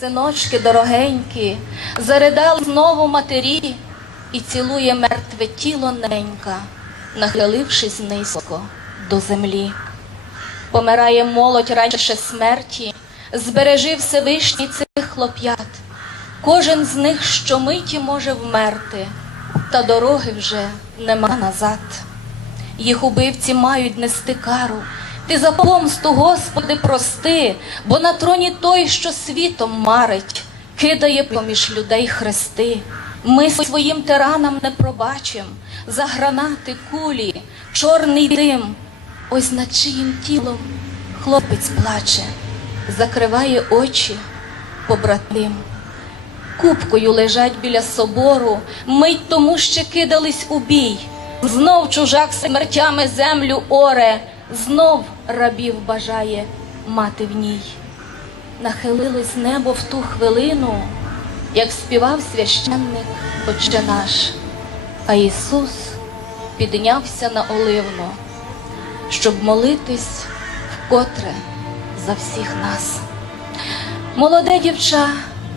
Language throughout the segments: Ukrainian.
Синочки дорогенькі, заридали знову матері, і цілує мертве тіло ненька, нахилившись низько до землі. Помирає молодь раніше смерті, збережи Всевишній цих хлоп'ят. Кожен з них щомиті може вмерти, та дороги вже нема назад. Їх убивці мають нести кару. Ти за помсту, Господи, прости, бо на троні той, що світом марить, кидає поміж людей хрести. Ми своїм тиранам не пробачим за гранати, кулі, чорний дим. Ось над чиїм тілом хлопець плаче, закриває очі побратим. Купкою лежать біля собору, мить тому ще кидались у бій. Знов чужак смертями землю оре, знов рабів бажає мати в ній. Нахилилось небо в ту хвилину, як співав священник Отче наш, а Ісус піднявся на оливно, щоб молитись вкотре за всіх нас. Молоде дівча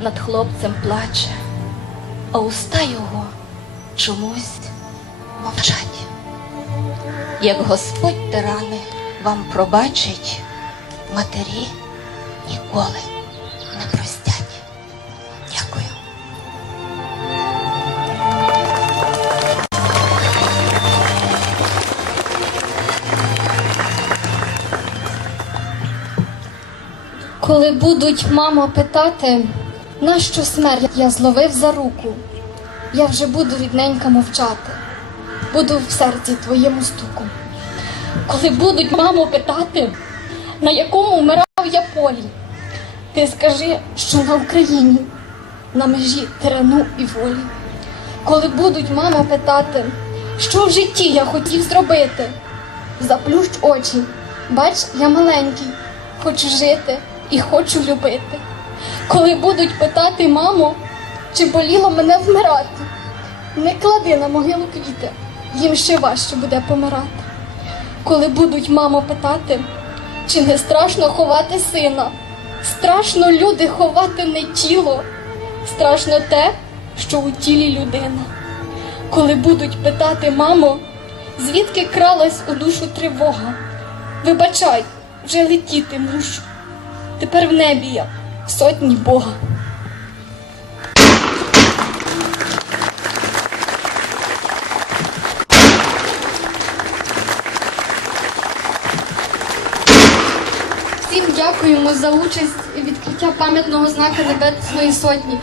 над хлопцем плаче, а уста його чомусь мовчать. Як Господь тирани вам пробачить, матері ніколи не простять. Дякую. Коли будуть мама питати, нащо смерть я зловив за руку, я вже буду рідненька мовчати, буду в серці твоєму стуку. Коли будуть мамо питати, на якому вмирав я полі, ти скажи, що на Україні, на межі тирану і волі. Коли будуть мама питати, що в житті я хотів зробити, заплющ очі, бач, я маленький, хочу жити і хочу любити. Коли будуть питати, мамо, чи боліло мене вмирати, не клади на могилу квіти, їм ще важче буде помирати. Коли будуть мамо питати, чи не страшно ховати сина, страшно люди ховати не тіло, страшно те, що у тілі людина. Коли будуть питати, мамо, звідки кралась у душу тривога? Вибачай, вже летіти мушу. Тепер в небі я, в сотні Бога. Дякуємо за участь відкриття пам'ятного знака Небесної Сотні.